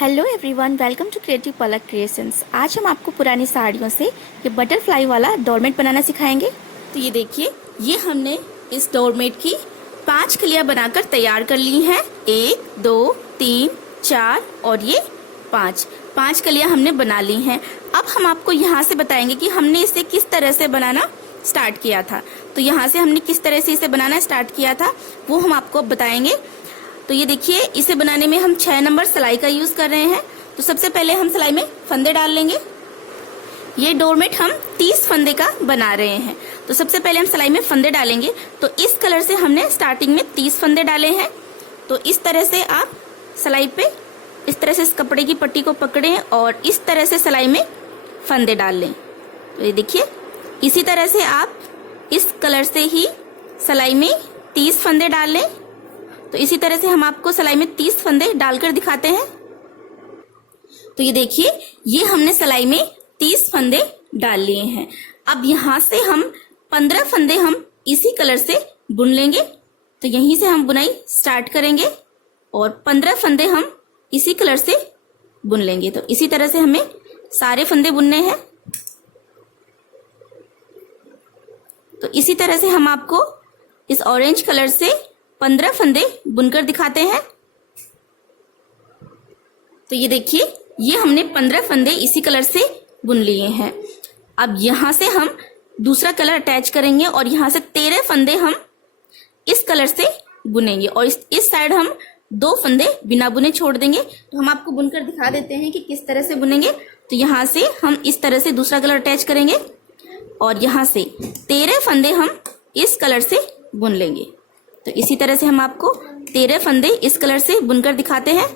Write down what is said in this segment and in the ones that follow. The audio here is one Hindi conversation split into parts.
Hello everyone, welcome to creative Palak creations. आज हम आपको पुरानी साड़ियों से ये बटरफ्लाई वाला डोरमेट बनाना सिखाएंगे। तो ये देखिए, ये हमने इस डोरमेट की 5 कलियां बनाकर तैयार कर ली हैं। 1 2 3 4 और ये 5 कलियां हमने बना ली हैं। अब हम आपको यहाँ से बताएंगे कि हमने इसे किस तरह से बनाना स्टार्ट किया था। तो यहाँ से हमने किस तरह से इसे बनाना स्टार्ट किया था वो हम आपको अब बताएंगे। तो ये देखिए, इसे बनाने में हम 6 नंबर सिलाई का यूज कर रहे हैं। तो सबसे पहले हम सिलाई में फंदे डाल लेंगे। ये डोरमेट हम 30 फंदे का बना रहे हैं। तो सबसे पहले हम सिलाई में फंदे डालेंगे। तो इस कलर से हमने स्टार्टिंग में 30 फंदे डाले हैं। तो इस तरह से आप सिलाई पे इस तरह से इस कपड़े की पट्टी को पकड़ें और इस तरह से सिलाई में फंदे डाल लें। तो ये देखिए, इसी तरह से आप इस कलर से ही सिलाई में 30 फंदे डाल लें। तो इसी तरह से हम आपको सिलाई में 30 फंदे डालकर दिखाते हैं। तो ये देखिए, ये हमने सिलाई में 30 फंदे डाल लिए हैं। अब यहाँ से हम 15 फंदे हम इसी कलर से बुन लेंगे। तो यहीं से हम बुनाई स्टार्ट करेंगे और 15 फंदे हम इसी कलर से बुन लेंगे। तो इसी तरह से हमें सारे फंदे बुनने हैं। तो इसी तरह से हम आपको इस ऑरेंज कलर से 15 फंदे बुनकर दिखाते हैं। तो ये देखिए, ये हमने 15 फंदे इसी कलर से बुन लिए हैं। अब यहां से हम दूसरा कलर अटैच करेंगे और यहां से 13 फंदे हम इस कलर से बुनेंगे और इस साइड हम 2 फंदे बिना बुने छोड़ देंगे। तो हम आपको बुनकर दिखा देते हैं कि किस तरह से बुनेंगे। तो यहां से हम इस तरह से दूसरा कलर अटैच करेंगे और यहां से 13 फंदे हम इस कलर से बुन लेंगे। तो इसी तरह से हम आपको 13 फंदे इस कलर से बुनकर दिखाते हैं।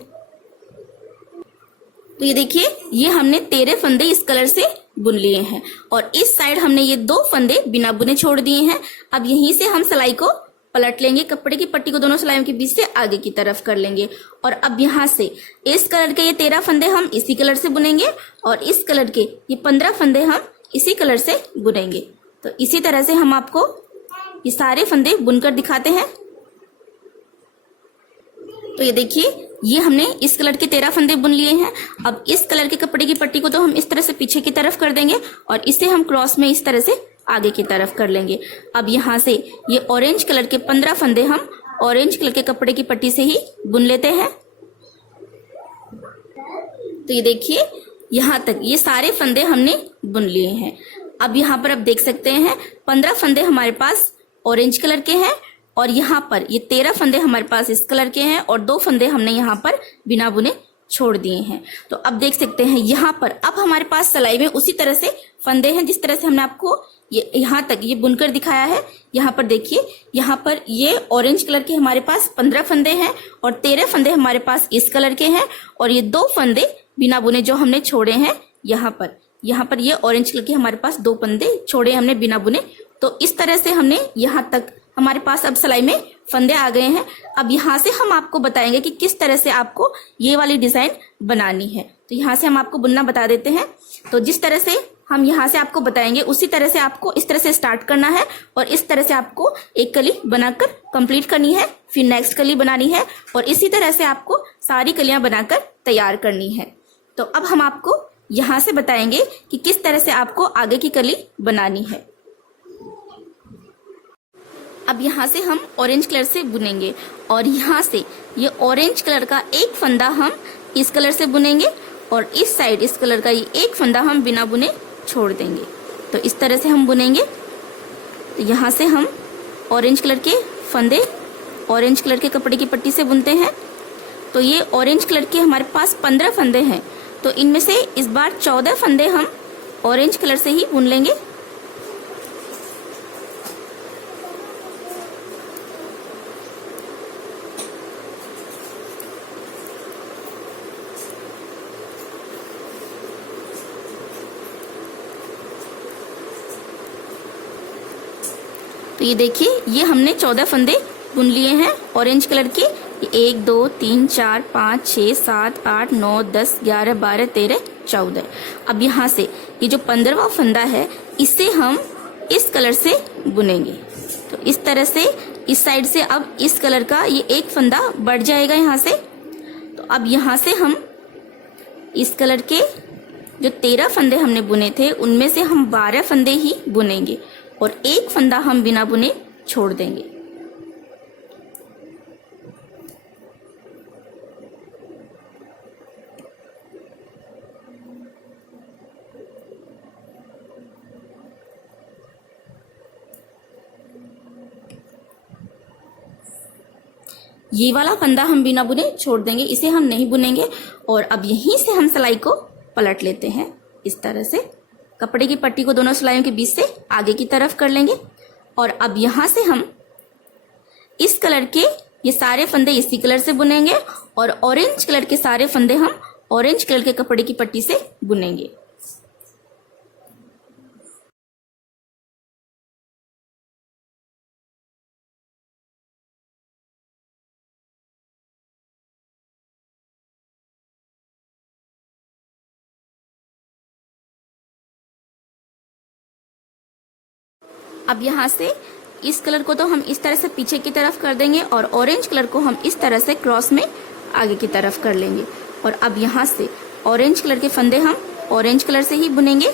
तो ये देखिए, ये हमने 13 फंदे इस कलर से बुन लिए हैं और इस साइड हमने ये 2 फंदे बिना बुने छोड़ दिए हैं। अब यहीं से हम सिलाई को पलट लेंगे, कपड़े की पट्टी को दोनों सिलाइयों के बीच से आगे की तरफ कर लेंगे। और अब यहाँ से इस कलर के ये 13 फंदे हम इसी कलर से बुनेंगे और इस कलर के ये 15 फंदे हम इसी कलर से बुनेंगे। तो इसी तरह से हम आपको ये सारे फंदे बुनकर दिखाते हैं। तो ये देखिए, ये हमने इस कलर के 13 फंदे बुन लिए हैं। अब इस कलर के कपड़े की पट्टी को तो हम इस तरह से पीछे की तरफ कर देंगे और इसे हम क्रॉस में इस तरह से आगे की तरफ कर लेंगे। अब यहाँ से ये ऑरेंज कलर के 15 फंदे हम ऑरेंज कलर के कपड़े की पट्टी से ही बुन लेते हैं। तो ये देखिए, यहाँ तक ये सारे फंदे हमने बुन लिए हैं। अब यहाँ पर आप देख सकते हैं 15 फंदे हमारे पास ऑरेंज कलर के हैं और यहाँ पर ये 13 फंदे हमारे पास इस कलर के हैं और 2 फंदे हमने यहाँ पर बिना बुने छोड़ दिए हैं। तो अब देख सकते हैं यहाँ पर अब हमारे पास सिलाई में उसी तरह से फंदे हैं जिस तरह से हमने आपको ये यहाँ तक ये बुनकर दिखाया है। यहाँ पर देखिए, यहाँ पर ये ऑरेंज कलर के हमारे पास 15 फंदे हैं और 13 फंदे हमारे पास इस कलर के हैं और ये 2 फंदे बिना बुने जो हमने छोड़े हैं यहाँ पर ये ऑरेंज कलर के हमारे पास 2 फंदे छोड़े हमने बिना बुने। तो इस तरह से हमने यहाँ तक हमारे पास अब सिलाई में फंदे आ गए हैं। अब यहाँ से हम आपको बताएंगे कि किस तरह से आपको ये वाली डिजाइन बनानी है। तो यहाँ से हम आपको बुनना बता देते हैं। तो जिस तरह से हम यहाँ से आपको बताएंगे उसी तरह से आपको इस तरह से स्टार्ट करना है और इस तरह से आपको एक कली बनाकर कंप्लीट करनी है, फिर नेक्स्ट कली बनानी है और इसी तरह से आपको सारी कलियां बनाकर तैयार करनी है। तो अब हम आपको यहाँ से बताएंगे कि किस तरह से आपको आगे की कली बनानी है। अब यहाँ से हम ऑरेंज कलर से बुनेंगे और यहाँ से ये ऑरेंज कलर का एक फंदा हम इस कलर से बुनेंगे और इस साइड इस कलर का ये एक फंदा हम बिना बुने छोड़ देंगे। तो इस तरह से हम बुनेंगे। तो यहाँ से हम ऑरेंज कलर के फंदे ऑरेंज कलर के कपड़े की पट्टी से बुनते हैं। तो ये ऑरेंज कलर के हमारे पास 15 फंदे हैं। तो इनमें से इस बार 14 फंदे हम ऑरेंज कलर से ही बुन लेंगे। तो ये देखिए, ये हमने 14 फंदे बुन लिए हैं ऑरेंज कलर के। 1 2 3 4 5 6 7 8 9 10 11 12 13 14। अब यहाँ से ये जो 15वां फंदा है इसे हम इस कलर से बुनेंगे। तो इस तरह से इस साइड से अब इस कलर का ये एक फंदा बढ़ जाएगा यहाँ से। तो अब यहाँ से हम इस कलर के जो 13 फंदे हमने बुने थे उनमें से हम 12 फंदे ही बुनेंगे और एक फंदा हम बिना बुने छोड़ देंगे। ये वाला फंदा हम बिना बुने छोड़ देंगे, इसे हम नहीं बुनेंगे। और अब यहीं से हम सिलाई को पलट लेते हैं। इस तरह से कपड़े की पट्टी को दोनों सिलाइयों के बीच से आगे की तरफ कर लेंगे और अब यहां से हम इस कलर के ये सारे फंदे इसी कलर से बुनेंगे और ऑरेंज कलर के सारे फंदे हम ऑरेंज कलर के कपड़े की पट्टी से बुनेंगे। अब यहाँ से इस कलर को तो हम इस तरह से पीछे की तरफ कर देंगे और ऑरेंज कलर को हम इस तरह से क्रॉस में आगे की तरफ कर लेंगे। और अब यहाँ से ऑरेंज कलर के फंदे हम ऑरेंज कलर से ही बुनेंगे।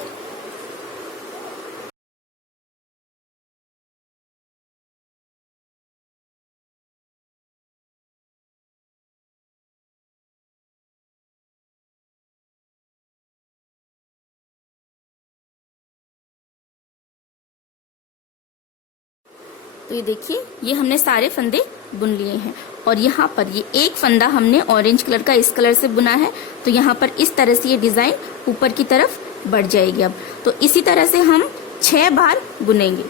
तो ये देखिए, ये हमने सारे फंदे बुन लिए हैं और यहाँ पर ये एक फंदा हमने ऑरेंज कलर का इस कलर से बुना है, तो यहाँ पर इस तरह से ये डिजाइन ऊपर की तरफ बढ़ जाएगी। अब तो इसी तरह से हम 6 बार बुनेंगे।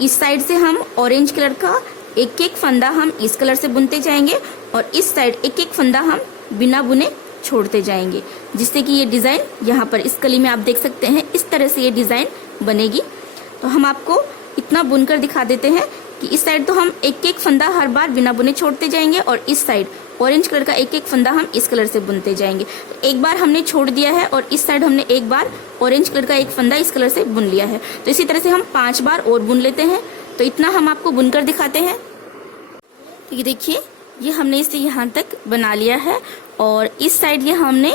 इस साइड से हम ऑरेंज कलर का एक एक फंदा हम इस कलर से बुनते जाएंगे और इस साइड एक एक फंदा हम बिना बुने छोड़ते जाएंगे, जिससे कि ये डिजाइन यहाँ पर इस कली में आप देख सकते हैं इस तरह से ये डिजाइन बनेगी। तो हम आपको इतना बुनकर दिखा देते हैं कि इस साइड तो हम एक एक फंदा हर बार बिना बुने छोड़ते जाएंगे और इस साइड ऑरेंज कलर का एक एक फंदा हम इस कलर से बुनते जाएंगे। तो एक बार हमने छोड़ दिया है और इस साइड हमने एक बार ऑरेंज कलर का एक फंदा इस कलर से बुन लिया है। तो इसी तरह से हम 5 बार और बुन लेते हैं। तो इतना हम आपको बुनकर दिखाते हैं। तो ये देखिए, ये हमने इसे यहाँ तक बना लिया है और इस साइड ये हमने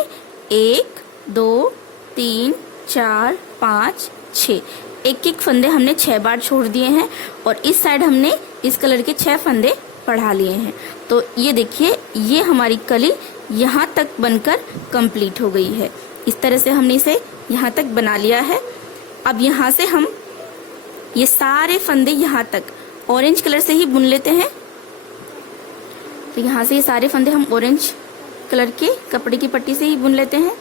1 2 3 4 5 6 एक एक फंदे हमने 6 बार छोड़ दिए हैं और इस साइड हमने इस कलर के 6 फंदे बढ़ा लिए हैं। तो ये देखिए, ये हमारी कली यहाँ तक बनकर कंप्लीट हो गई है। इस तरह से हमने इसे यहाँ तक बना लिया है। अब यहाँ से हम ये सारे फंदे यहाँ तक ऑरेंज कलर से ही बुन लेते हैं। तो यहाँ से ये सारे फंदे हम ऑरेंज कलर के कपड़े की पट्टी से ही बुन लेते हैं।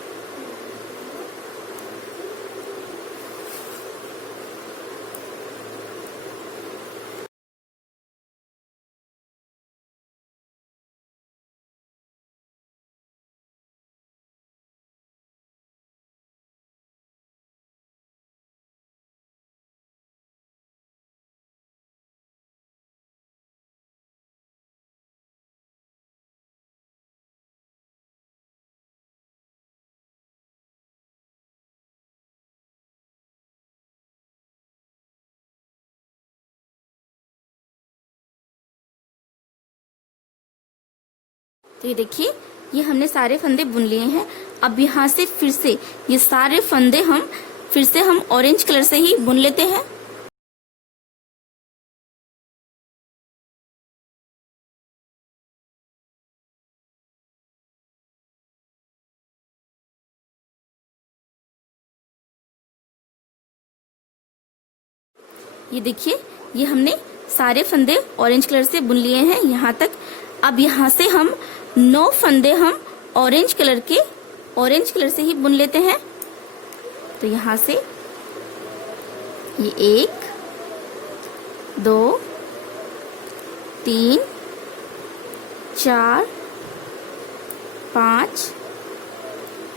तो ये देखिए, ये हमने सारे फंदे बुन लिए हैं। अब यहाँ से फिर से ये सारे फंदे हम फिर से हम ऑरेंज कलर से ही बुन लेते हैं। ये देखिए, ये हमने सारे फंदे ऑरेंज कलर से बुन लिए हैं यहाँ तक। अब यहाँ से हम 9 फंदे हम ऑरेंज कलर से ही बुन लेते हैं। तो यहाँ से ये 1 2 3 4 5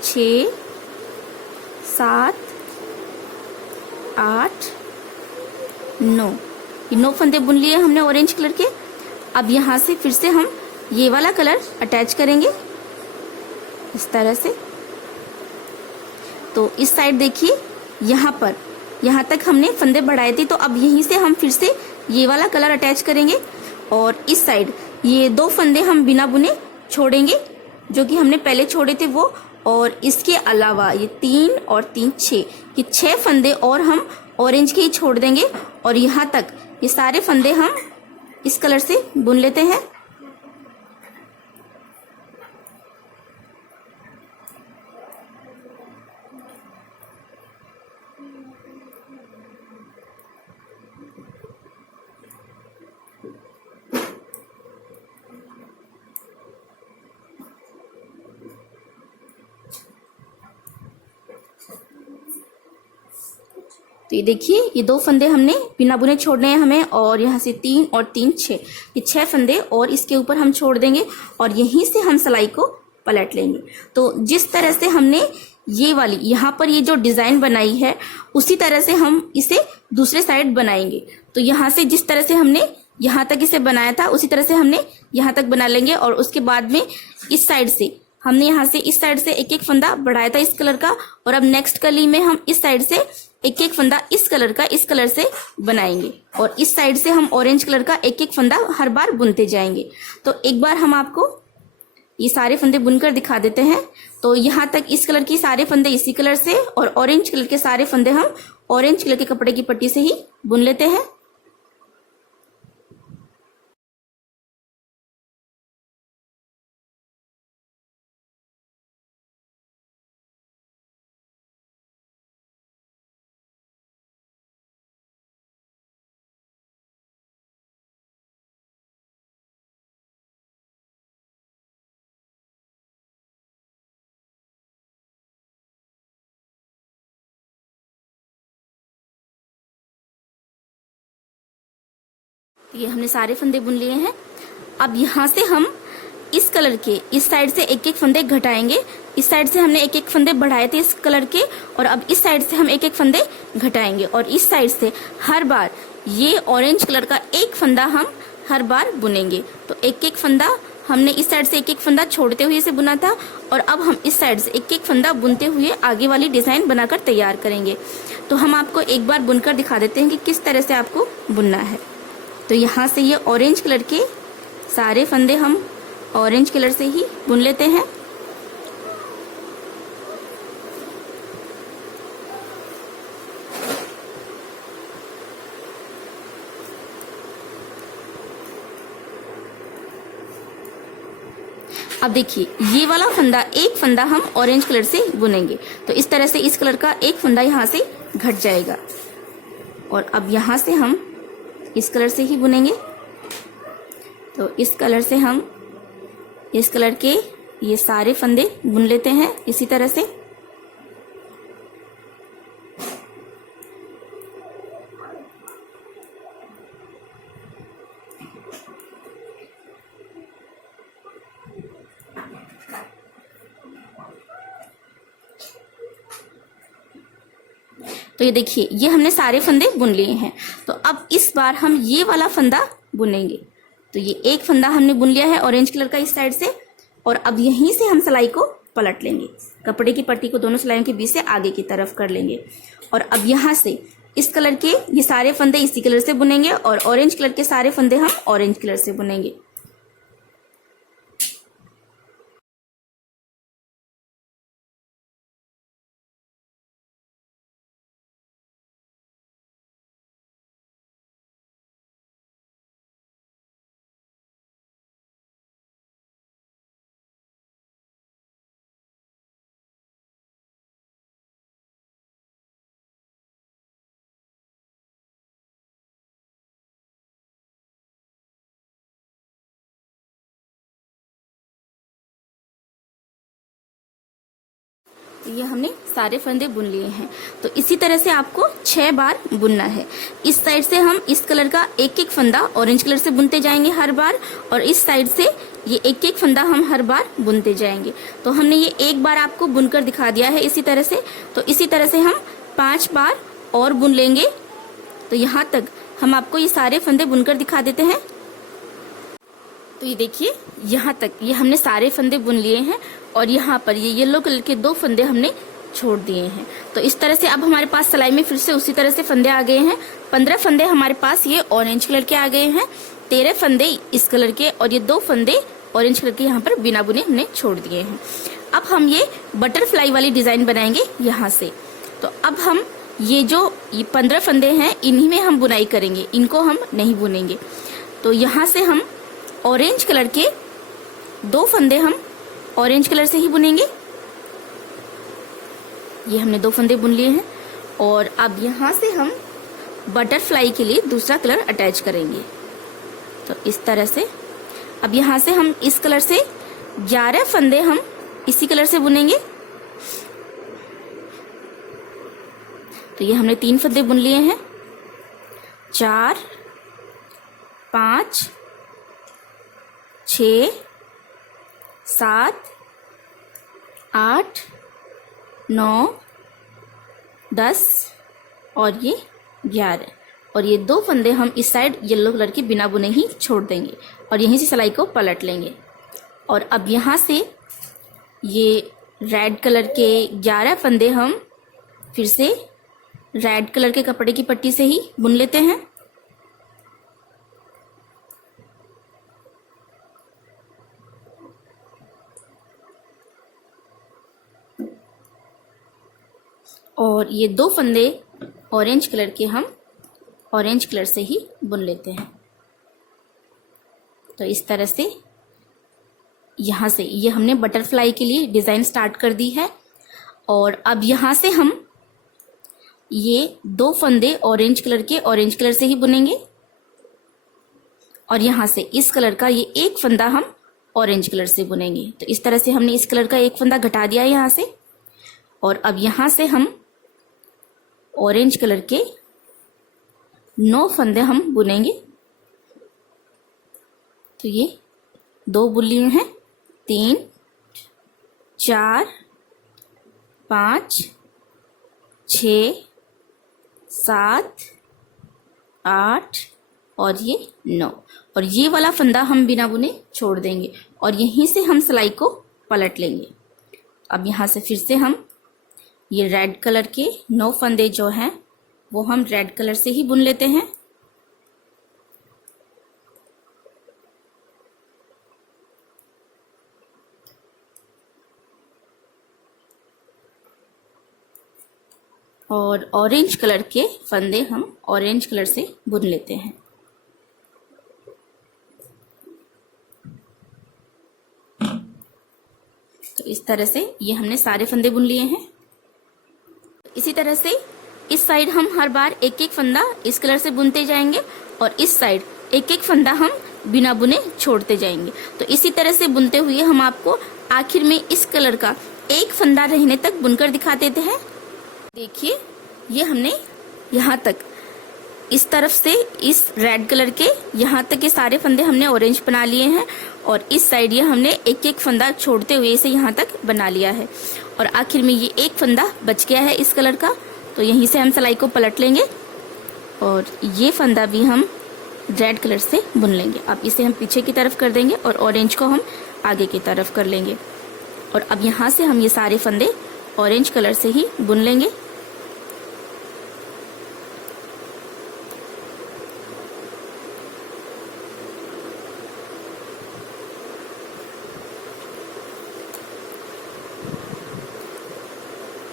6 7 8 9, ये 9 फंदे बुन लिए हमने ऑरेंज कलर के। अब यहाँ से फिर से हम ये वाला कलर अटैच करेंगे इस तरह से। तो इस साइड देखिए, यहाँ तक हमने फंदे बढ़ाए थे, तो अब यहीं से हम फिर से ये वाला कलर अटैच करेंगे और इस साइड ये 2 फंदे हम बिना बुने छोड़ेंगे जो कि हमने पहले छोड़े थे वो, और इसके अलावा ये 3 और 3 6, ये 6 फंदे और हम ऑरेंज के ही छोड़ देंगे। और यहाँ तक ये सारे फंदे हम इस कलर से बुन लेते हैं। तो ये देखिए, ये 2 फंदे हमने बिना बुने छोड़ने हैं हमें, और यहाँ से 3 और 3 6, ये 6 फंदे और इसके ऊपर हम छोड़ देंगे और यहीं से हम सिलाई को पलट लेंगे। तो जिस तरह से हमने ये वाली यहाँ पर ये जो डिजाइन बनाई है, उसी तरह से हम इसे दूसरे साइड बनाएंगे। तो यहाँ से जिस तरह से हमने यहाँ तक इसे बनाया था, उसी तरह से हमने यहाँ तक बना लेंगे। और उसके बाद में इस साइड से हमने यहाँ से इस साइड से एक एक फंदा बढ़ाया था इस कलर का, और अब नेक्स्ट कली में हम इस साइड से एक एक फंदा इस कलर का इस कलर से बनाएंगे, और इस साइड से हम ऑरेंज कलर का एक एक फंदा हर बार बुनते जाएंगे। तो एक बार हम आपको ये सारे फंदे बुनकर दिखा देते हैं। तो यहाँ तक इस कलर की सारे फंदे इसी कलर से, और ऑरेंज कलर के सारे फंदे हम ऑरेंज कलर के कपड़े की पट्टी से ही बुन लेते हैं। ये हमने सारे फंदे बुन लिए हैं। अब यहाँ से हम इस कलर के इस साइड से एक एक फंदे घटाएंगे। इस साइड से हमने एक एक फंदे बढ़ाए थे इस कलर के, और अब इस साइड से हम एक एक फंदे घटाएंगे, और इस साइड से हर बार ये ऑरेंज कलर का एक फंदा हम हर बार बुनेंगे। तो एक एक फंदा हमने इस साइड से एक एक फंदा छोड़ते हुए इसे बुना था, और अब हम इस साइड से एक एक फंदा बुनते हुए आगे वाली डिजाइन बनाकर तैयार करेंगे। तो हम आपको एक बार बुनकर दिखा देते हैं कि किस तरह से आपको बुनना है। तो यहाँ से ये ऑरेंज कलर के सारे फंदे हम ऑरेंज कलर से ही बुन लेते हैं। अब देखिए, ये वाला फंदा एक फंदा हम ऑरेंज कलर से बुनेंगे। तो इस तरह से इस कलर का एक फंदा यहाँ से घट जाएगा, और अब यहाँ से हम इस कलर से ही बुनेंगे। तो इस कलर से हम इस कलर के ये सारे फंदे बुन लेते हैं इसी तरह से। तो ये देखिए, ये हमने सारे फंदे बुन लिए हैं। तो अब इस बार हम ये वाला फंदा बुनेंगे। तो ये एक फंदा हमने बुन लिया है ऑरेंज कलर का इस साइड से, और अब यहीं से हम सिलाई को पलट लेंगे। कपड़े की पट्टी को दोनों सिलाइयों के बीच से आगे की तरफ कर लेंगे, और अब यहाँ से इस कलर के ये सारे फंदे इसी कलर से बुनेंगे, और ऑरेंज कलर के सारे फंदे हम ऑरेंज कलर से बुनेंगे। तो ये हमने सारे फंदे बुन लिए हैं। तो इसी तरह से आपको 6 बार बुनना है। इस साइड से हम इस कलर का एक एक फंदा ऑरेंज कलर से बुनते जाएंगे हर बार, और इस साइड से ये एक एक फंदा हम हर बार बुनते जाएंगे। तो हमने ये एक बार आपको बुनकर दिखा दिया है इसी तरह से। तो इसी तरह से हम 5 बार और बुन लेंगे। तो यहाँ तक हम आपको ये सारे फंदे बुनकर दिखा देते हैं। तो ये देखिए, यहाँ तक ये हमने सारे फंदे बुन लिए हैं, और यहाँ पर ये येलो कलर के 2 फंदे हमने छोड़ दिए हैं। तो इस तरह से अब हमारे पास सिलाई में फिर से उसी तरह से फंदे आ गए हैं। 15 फंदे हमारे पास ये ऑरेंज कलर के आ गए हैं, 13 फंदे इस कलर के, और ये 2 फंदे ऑरेंज कलर के यहाँ पर बिना बुने हमने छोड़ दिए हैं। अब हम ये बटरफ्लाई वाली डिजाइन बनाएंगे यहाँ से। तो अब हम ये 15 फंदे हैं, इन्हीं में हम बुनाई करेंगे, इनको हम नहीं बुनेंगे। तो यहाँ से हम ऑरेंज कलर के 2 फंदे हम ऑरेंज कलर से ही बुनेंगे। ये हमने 2 फंदे बुन लिए हैं और अब यहाँ से हम बटरफ्लाई के लिए दूसरा कलर अटैच करेंगे। तो इस तरह से अब यहाँ से हम इस कलर से 11 फंदे हम इसी कलर से बुनेंगे। तो ये हमने 3 फंदे बुन लिए हैं, 4, 5, 6, 7, 8, 9, 10 और ये 11 और ये 2 फंदे हम इस साइड येलो कलर के बिना बुने ही छोड़ देंगे और यहीं से सिलाई को पलट लेंगे। और अब यहाँ से ये रेड कलर के 11 फंदे हम फिर से रेड कलर के कपड़े की पट्टी से ही बुन लेते हैं। और ये 2 फंदे ऑरेंज कलर के हम ऑरेंज कलर से ही बुन लेते हैं। तो इस तरह से यहाँ से ये हमने बटरफ्लाई के लिए डिजाइन स्टार्ट कर दी है। और अब यहाँ से हम ये 2 फंदे ऑरेंज कलर के ऑरेंज कलर से ही बुनेंगे और यहाँ से इस कलर का ये 1 फंदा हम ऑरेंज कलर से बुनेंगे। तो इस तरह से हमने इस कलर का 1 फंदा घटा दिया है यहाँ से। और अब यहाँ से हम ऑरेंज कलर के 9 फंदे हम बुनेंगे। तो ये 2 बुन लिए हैं, 3, 4, 5, 6, 7, 8 और ये 9 और ये वाला फंदा हम बिना बुने छोड़ देंगे और यहीं से हम सिलाई को पलट लेंगे। अब यहाँ से फिर से हम ये रेड कलर के 9 फंदे जो हैं वो हम रेड कलर से ही बुन लेते हैं। और ऑरेंज कलर के फंदे हम ऑरेंज कलर से बुन लेते हैं। तो इस तरह से ये हमने सारे फंदे बुन लिए हैं। इसी तरह से इस साइड हम हर बार 1-1 फंदा इस कलर से बुनते जाएंगे और इस साइड 1-1 फंदा हम बिना बुने छोड़ते जाएंगे। तो इसी तरह से बुनते हुए हम आपको आखिर में इस कलर का 1 फंदा रहने तक बुनकर दिखा देते हैं। देखिए ये हमने यहाँ तक इस तरफ से इस रेड कलर के यहाँ तक के सारे फंदे हमने ऑरेंज बना लिए हैं और इस साइड ये हमने 1-1 फंदा छोड़ते हुए इसे यहाँ तक बना लिया है और आखिर में ये 1 फंदा बच गया है इस कलर का। तो यहीं से हम सिलाई को पलट लेंगे और ये फंदा भी हम रेड कलर से बुन लेंगे। अब इसे हम पीछे की तरफ कर देंगे और ऑरेंज को हम आगे की तरफ कर लेंगे और अब यहाँ से हम ये सारे फंदे ऑरेंज कलर से ही बुन लेंगे।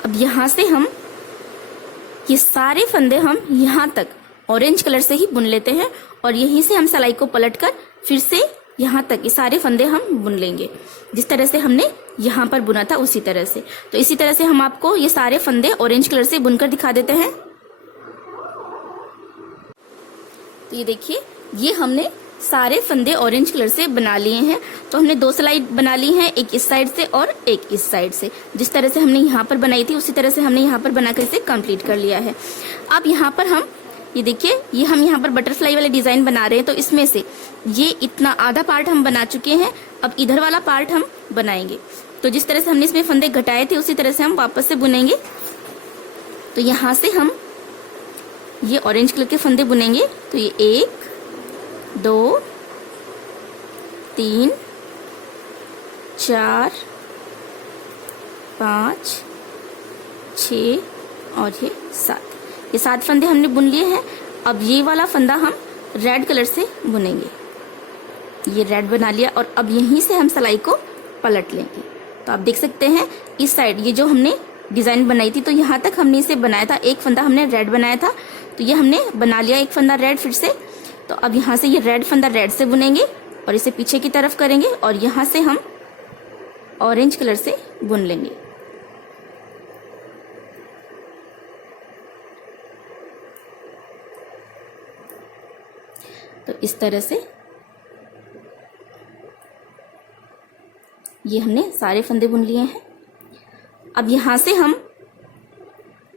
अब यहाँ से हम ये सारे फंदे हम यहाँ तक ऑरेंज कलर से ही बुन लेते हैं और यहीं से हम सिलाई को पलटकर फिर से यहाँ तक ये सारे फंदे हम बुन लेंगे जिस तरह से हमने यहाँ पर बुना था उसी तरह से। तो इसी तरह से हम आपको ये सारे फंदे ऑरेंज कलर से बुनकर दिखा देते हैं। तो ये देखिए ये हमने सारे फंदे ऑरेंज कलर से बना लिए हैं। तो हमने 2 सिलाई बना ली हैं, एक इस साइड से और एक इस साइड से। जिस तरह से हमने यहाँ पर बनाई थी उसी तरह से हमने यहाँ पर बनाकर इसे कंप्लीट कर लिया है। अब यहाँ पर हम ये देखिए ये हम यहाँ पर बटरफ्लाई वाले डिजाइन बना रहे हैं। तो इसमें से ये इतना आधा पार्ट हम बना चुके हैं। अब इधर वाला पार्ट हम बनाएंगे। तो जिस तरह से हमने इसमें फंदे घटाए थे उसी तरह से हम वापस से बुनेंगे। तो यहाँ से हम ये ऑरेंज कलर के फंदे बुनेंगे। तो ये 1, 2, 3, 4, 5, 6 और ये 7। ये 7 फंदे हमने बुन लिए हैं। अब ये वाला फंदा हम रेड कलर से बुनेंगे। ये रेड बना लिया और अब यहीं से हम सिलाई को पलट लेंगे। तो आप देख सकते हैं इस साइड ये जो हमने डिजाइन बनाई थी, तो यहाँ तक हमने इसे बनाया था, एक फंदा हमने रेड बनाया था, तो ये हमने बना लिया एक फंदा रेड फिर से। तो अब यहाँ से ये रेड फंदा रेड से बुनेंगे और इसे पीछे की तरफ करेंगे और यहाँ से हम ऑरेंज कलर से बुन लेंगे। तो इस तरह से ये हमने सारे फंदे बुन लिए हैं। अब यहाँ से हम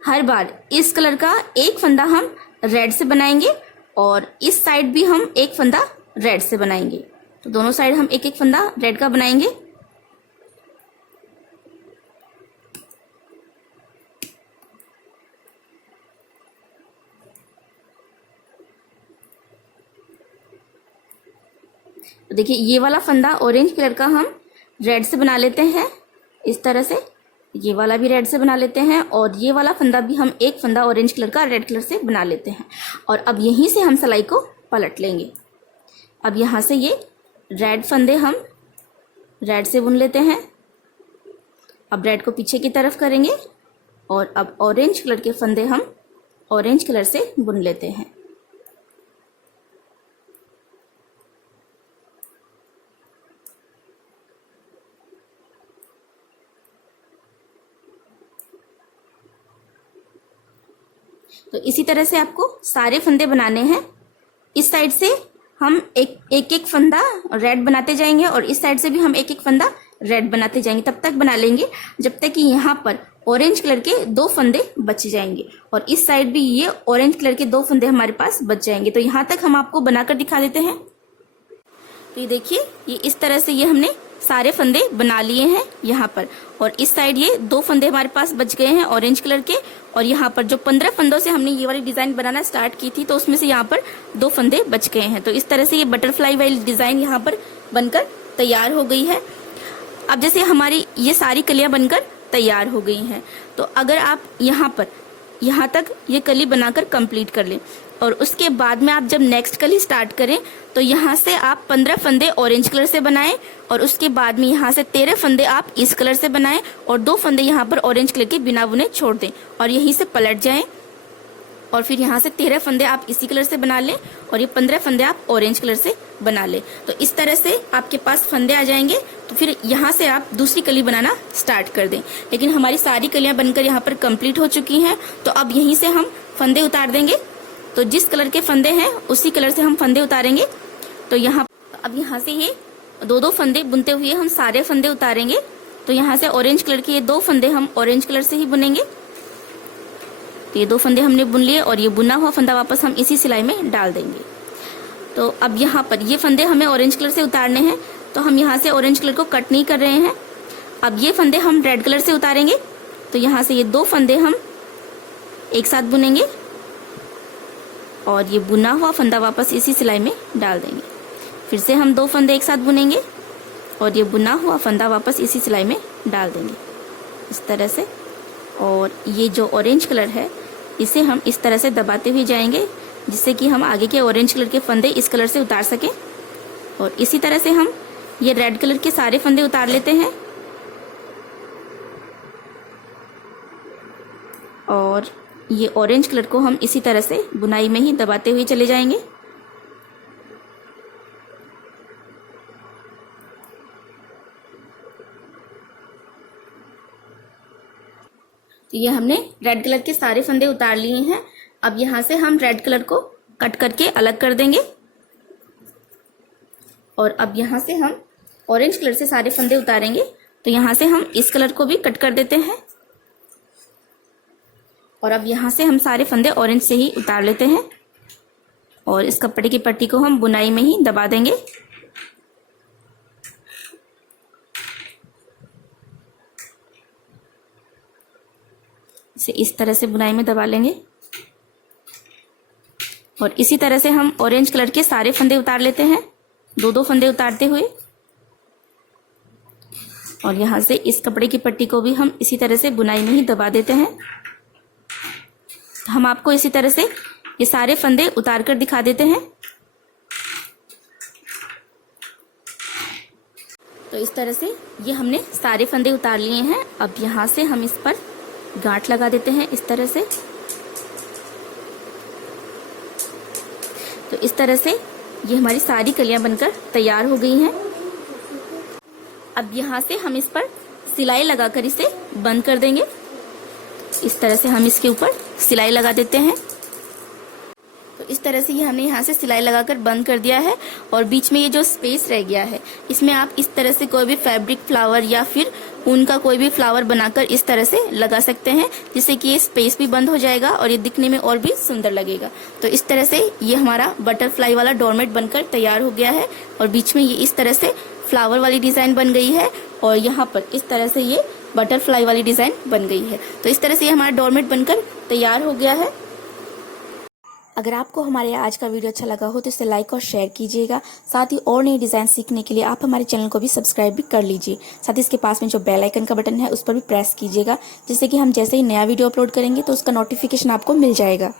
हर बार इस कलर का एक फंदा हम रेड से बनाएंगे और इस साइड भी हम एक फंदा रेड से बनाएंगे। तो दोनों साइड हम एक एक फंदा रेड का बनाएंगे। तो देखिए ये वाला फंदा ऑरेंज कलर का हम रेड से बना लेते हैं इस तरह से, ये वाला भी रेड से बना लेते हैं और ये वाला फंदा भी हम एक फंदा ऑरेंज कलर का रेड कलर से बना लेते हैं। और अब यहीं से हम सिलाई को पलट लेंगे। अब यहाँ से ये रेड फंदे हम रेड से बुन लेते हैं। अब रेड को पीछे की तरफ करेंगे और अब ऑरेंज कलर के फंदे हम ऑरेंज कलर से बुन लेते हैं। तो इसी तरह से आपको सारे फंदे बनाने हैं। इस साइड से हम एक एक फंदा रेड बनाते जाएंगे और इस साइड से भी हम एक एक फंदा रेड बनाते जाएंगे। तब तक बना लेंगे जब तक कि यहाँ पर ऑरेंज कलर के 2 फंदे बच जाएंगे और इस साइड भी ये ऑरेंज कलर के 2 फंदे हमारे पास बच जाएंगे। तो यहाँ तक हम आपको बनाकर दिखा देते हैं। तो ये देखिए ये इस तरह से ये हमने सारे फंदे बना लिए हैं यहाँ पर और इस साइड ये 2 फंदे हमारे पास बच गए हैं ऑरेंज कलर के। और यहाँ पर जो 15 फंदों से हमने ये वाली डिजाइन बनाना स्टार्ट की थी तो उसमें से यहाँ पर 2 फंदे बच गए हैं। तो इस तरह से ये बटरफ्लाई वाली डिजाइन यहाँ पर बनकर तैयार हो गई है। अब जैसे हमारी ये सारी कलियां बनकर तैयार हो गई हैं, तो अगर आप यहाँ तक ये कली बनाकर कंप्लीट कर लें और उसके बाद में आप जब नेक्स्ट कली स्टार्ट करें तो यहाँ से आप 15 फंदे ऑरेंज कलर से बनाएं और उसके बाद में यहाँ से 13 फंदे आप इस कलर से बनाएं और 2 फंदे यहाँ पर ऑरेंज कलर के बिना बुने छोड़ दें और यहीं से पलट जाएं और फिर यहाँ से 13 फंदे आप इसी कलर से बना लें और ये 15 फंदे आप ऑरेंज कलर से बना लें। तो इस तरह से आपके पास फंदे आ जाएंगे। तो फिर यहाँ से आप दूसरी कली बनाना स्टार्ट कर दें। लेकिन हमारी सारी कलियां बनकर यहाँ पर कंप्लीट हो चुकी हैं, तो अब यहीं से हम फंदे उतार देंगे। तो जिस कलर के फंदे हैं उसी कलर से हम फंदे उतारेंगे। तो अब यहाँ से ये 2-2 फंदे बुनते हुए हम सारे फंदे उतारेंगे। तो यहाँ से ऑरेंज कलर के ये 2 फंदे हम ऑरेंज कलर से ही बुनेंगे। तो ये 2 फंदे हमने बुन लिए और ये बुना हुआ फंदा वापस हम इसी सिलाई में डाल देंगे। तो अब यहाँ पर ये फंदे हमें ऑरेंज कलर से उतारने हैं, तो हम यहाँ से ऑरेंज कलर को कट नहीं कर रहे हैं। अब ये फंदे हम रेड कलर से उतारेंगे। तो यहाँ से ये 2 फंदे हम एक साथ बुनेंगे और ये बुना हुआ फंदा वापस इसी सिलाई में डाल देंगे। फिर से हम 2 फंदे एक साथ बुनेंगे और ये बुना हुआ फंदा वापस इसी सिलाई में डाल देंगे इस तरह से। और ये जो ऑरेंज कलर है इसे हम इस तरह से दबाते हुए जाएंगे जिससे कि हम आगे के ऑरेंज कलर के फंदे इस कलर से उतार सकें। और इसी तरह से हम ये रेड कलर के सारे फंदे उतार लेते हैं और ये ऑरेंज कलर को हम इसी तरह से बुनाई में ही दबाते हुए चले जाएंगे। तो ये हमने रेड कलर के सारे फंदे उतार लिए हैं। अब यहाँ से हम रेड कलर को कट करके अलग कर देंगे और अब यहाँ से हम ऑरेंज कलर से सारे फंदे उतारेंगे। तो यहाँ से हम इस कलर को भी कट कर देते हैं और अब यहाँ से हम सारे फंदे ऑरेंज से ही उतार लेते हैं और इस कपड़े की पट्टी को हम बुनाई में ही दबा देंगे। इसे इस तरह से बुनाई में दबा लेंगे और इसी तरह से हम ऑरेंज कलर के सारे फंदे उतार लेते हैं, 2-2 फंदे उतारते हुए। और यहाँ से इस कपड़े की पट्टी को भी हम इसी तरह से बुनाई में ही दबा देते हैं। हम आपको इसी तरह से ये सारे फंदे उतार कर दिखा देते हैं। तो इस तरह से ये हमने सारे फंदे उतार लिए हैं। अब यहाँ से हम इस पर गांठ लगा देते हैं इस तरह से। तो इस तरह से ये हमारी सारी कलियां बनकर तैयार हो गई हैं। अब यहाँ से हम इस पर सिलाई लगाकर इसे बंद कर देंगे। इस तरह से हम इसके ऊपर सिलाई लगा देते हैं। तो इस तरह से ये हमने यहाँ से सिलाई लगाकर बंद कर दिया है। और बीच में ये जो स्पेस रह गया है, इसमें आप इस तरह से कोई भी फैब्रिक फ्लावर या फिर ऊन का कोई भी फ्लावर बनाकर इस तरह से लगा सकते हैं, जिससे कि ये स्पेस भी बंद हो जाएगा और ये दिखने में और भी सुंदर लगेगा। तो इस तरह से ये हमारा बटरफ्लाई वाला डोरमेट बनकर तैयार हो गया है। और बीच में ये इस तरह से फ्लावर वाली डिजाइन बन गई है और यहाँ पर इस तरह से ये बटरफ्लाई वाली डिजाइन बन गई है। तो इस तरह से ये हमारा डोरमेट बनकर तैयार हो गया है। अगर आपको हमारे आज का वीडियो अच्छा लगा हो तो इसे लाइक और शेयर कीजिएगा। साथ ही और नए डिजाइन सीखने के लिए आप हमारे चैनल को भी सब्सक्राइब भी कर लीजिए। साथ ही इसके पास में जो बेल आइकन का बटन है उस पर भी प्रेस कीजिएगा, जिससे कि हम जैसे ही नया वीडियो अपलोड करेंगे तो उसका नोटिफिकेशन आपको मिल जाएगा।